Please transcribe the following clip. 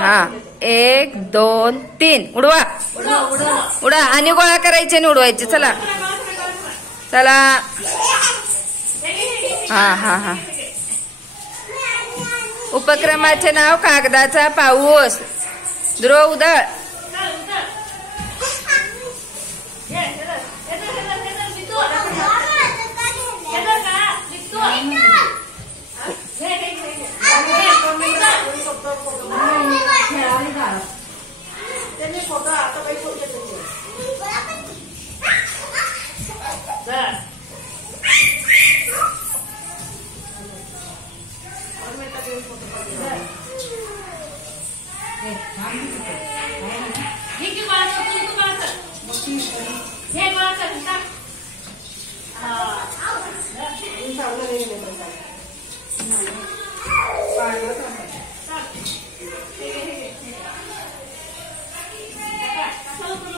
हा 1 2 3 उडवा उडा आणि गोळा करायचे आणि उडवायचे. चला चला. हा हा हा. उपक्रमाचे नाव कागदाचा पाऊस. ध्रुव उधळ. पांढरं